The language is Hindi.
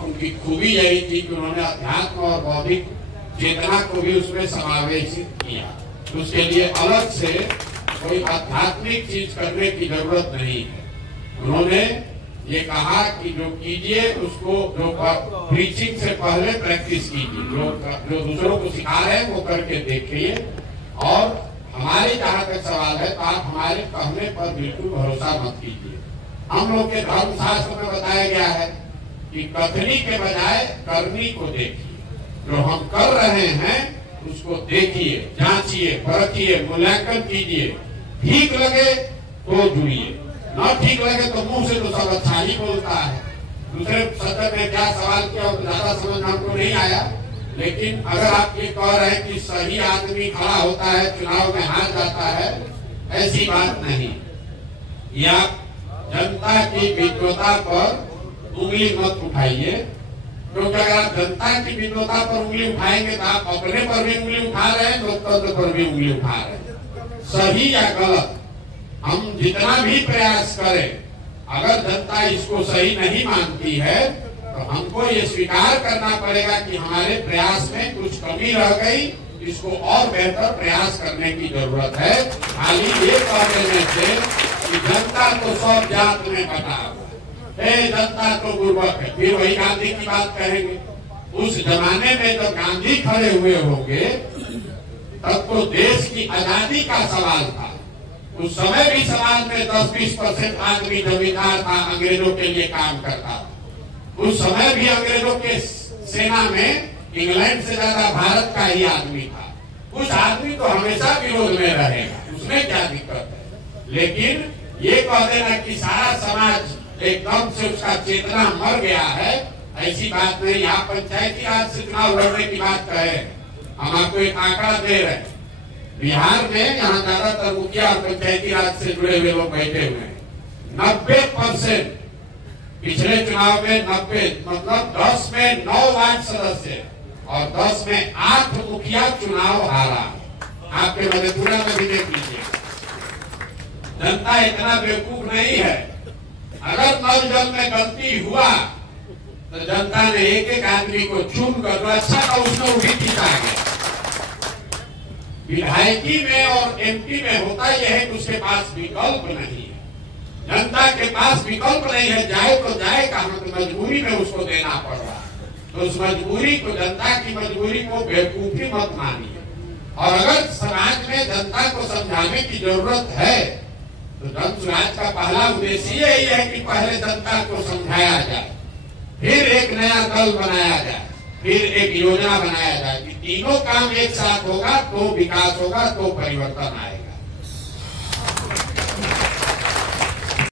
उनकी खूबी यही थी कि उन्होंने अध्यात्म और बौद्धिक चेतना को भी उसमें समावेशित किया। उसके लिए अलग से कोई आध्यात्मिक चीज करने की जरूरत नहीं है। उन्होंने ये कहा कि जो कीजिए उसको, जो प्रीचिंग से पहले प्रैक्टिस कीजिए, जो दूसरों को सिखा रहे हैं वो करके देखिए। और हमारे जहाँ तक सवाल है तो आप हमारे कहने पर बिल्कुल भरोसा मत कीजिए। हम लोग के धर्मशास्त्र में बताया गया है कि कथनी के बजाय करनी को देखिए। जो हम कर रहे हैं उसको देखिए, जांचिए, परखिए, मूल्यांकन कीजिए। ठीक लगे तो जुड़िए, न ठीक लगे तो मुंह से तो सब अच्छा ही बोलता है। दूसरे सत्र में क्या सवाल किया और ज्यादा समझ हमको नहीं आया, लेकिन अगर आप ये कह रहे हैं कि सही आदमी खड़ा होता है चुनाव में हार जाता है, ऐसी बात नहीं। या जनता की विद्वता पर उंगली मत उठाइए, क्योंकि अगर आप जनता की विद्वता पर उंगली उठाएंगे तो आप अपने पर भी उंगली उठा रहे हैं, लोकतंत्र पर भी उंगली उठा रहे हैं। सही या गलत हम जितना भी प्रयास करें, अगर जनता इसको सही नहीं मानती है तो हमको ये स्वीकार करना पड़ेगा कि हमारे प्रयास में कुछ कमी रह गई, इसको और बेहतर प्रयास करने की जरूरत है। खाली ये कह देने से कि जनता तो सब जात में बटा हुआ है, जनता तो गुर्बत है, फिर वही गांधी की बात कहेंगे। उस जमाने में जब गांधी खड़े हुए होंगे तब तो देश की आजादी का सवाल था। उस समय भी समाज में 10-20% आदमी जमींदार था, अंग्रेजों के लिए काम करता था। उस समय भी अंग्रेजों के सेना में इंग्लैंड से ज्यादा भारत का ही आदमी था। कुछ आदमी तो हमेशा विरोध में रहेगा, उसमें क्या दिक्कत है। लेकिन ये कह देना कि सारा समाज एकदम से उसका चेतना मर गया है, ऐसी बात नहीं। आप पंचायती राज से चुनाव लड़ने की बात कहे, हम आपको एक आंकड़ा दे रहे हैं। बिहार में यहाँ ज्यादातर मुखिया और पंचायती राज से जुड़े हुए लोग बैठे हुए हैं। 90% पिछले चुनाव में 90, मतलब 10 में 9 वार्ड सदस्य और 10 में 8 मुखिया चुनाव हारा। आपके मधेपुरा में भी देख लीजिए। जनता इतना बेवकूफ नहीं है। अगर नल जल में गलती हुआ तो जनता ने एक आदमी को चुन कर अच्छा का उसने उठी जीता गया। विधायकी में और एमपी में होता यह है कि उसके पास विकल्प नहीं है। जनता के पास विकल्प नहीं है, जाए तो जाए कहां, तो मजबूरी में उसको देना पड़ रहा है। तो उस मजबूरी को, जनता की मजबूरी को बेवकूफी मत मानिए। और अगर समाज में जनता को समझाने की जरूरत है तो जन स्वराज का पहला उद्देश्य यही है कि पहले जनता को समझाया जाए, फिर एक नया दल बनाया जाए, फिर एक योजना बनाया जाए कि तीनों काम एक साथ होगा तो विकास होगा, तो परिवर्तन आएगा।